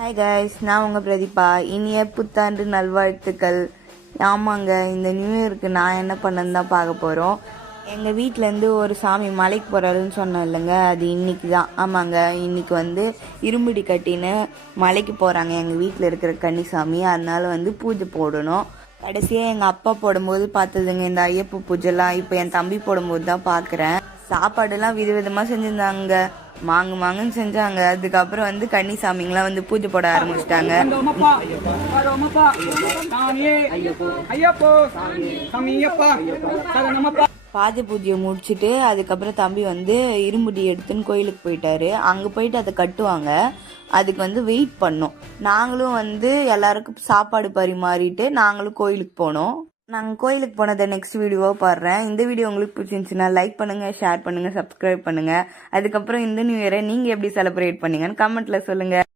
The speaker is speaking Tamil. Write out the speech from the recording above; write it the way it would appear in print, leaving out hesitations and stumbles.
ஹாய் கைஸ், நான் உங்கள் பிரதீபா. இனிய புத்தாண்டு நல்வாழ்த்துக்கள். ஆமாங்க, இந்த நியூ இயருக்கு நான் என்ன பண்ணேன்னு தான் பார்க்க போகிறோம். எங்கள் வீட்டிலேருந்து ஒரு சாமி மலைக்கு போகிறாருன்னு சொன்னேன் இல்லைங்க, அது இன்னைக்கு தான். ஆமாங்க, இன்னைக்கு இரும்புடி கட்டின்னு மலைக்கு போகிறாங்க எங்கள் வீட்டில் இருக்கிற கன்னிசாமி. அதனால பூஜை போடணும். கடைசியாக எங்கள் அப்பா போடும்போது பார்த்ததுங்க இந்த ஐயப்ப பூஜைலாம். இப்போ என் தம்பி போடும்போது தான் பார்க்குறேன். சாப்பாடுலாம் விதவிதமாக செஞ்சுருந்தாங்க. மாங்குன்னு செஞ்சாங்க. அதுக்கப்புறம் கன்னிசாமிங்கெல்லாம் பூஜை போட ஆரம்பிச்சிட்டாங்க. பாதி பூஜையை முடிச்சுட்டு அதுக்கப்புறம் தம்பி இரும்புடி எடுத்துன்னு கோயிலுக்கு போயிட்டாரு. அங்கே போயிட்டு அதை கட்டுவாங்க. அதுக்கு வெயிட் பண்ணோம். நாங்களும் எல்லாருக்கும் சாப்பாடு பரிமாறிட்டு நாங்களும் கோயிலுக்கு போனோம். நாங்கள் கோயிலுக்கு போனதை நெக்ஸ்ட் வீடியோவாக பாடுறேன். இந்த வீடியோ உங்களுக்கு பிடிச்சிருந்துச்சுன்னா லைக் பண்ணுங்கள், ஷேர் பண்ணுங்கள், சப்ஸ்கிரைப் பண்ணுங்கள். அதுக்கப்புறம் இந்த நியூ இயரை நீங்கள் எப்படி செலிப்ரேட் பண்ணீங்கன்னு கமெண்ட்டில் சொல்லுங்கள்.